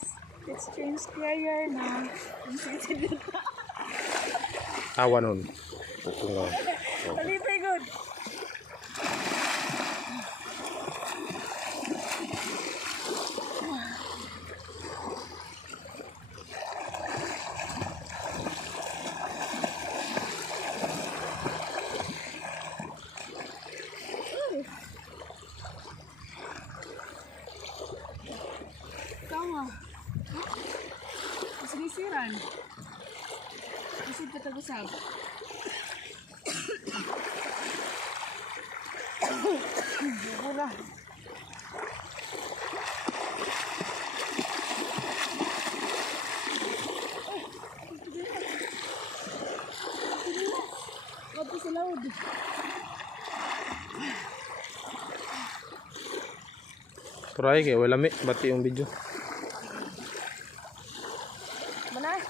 guys. Let's change prayer na. Awan nun. Pukong ka. Very good. Tama. Sinisiran. Kasi patagusap. Wala. Wala sa laod. Turay kayo, wala mi. Bati yung video. Mana?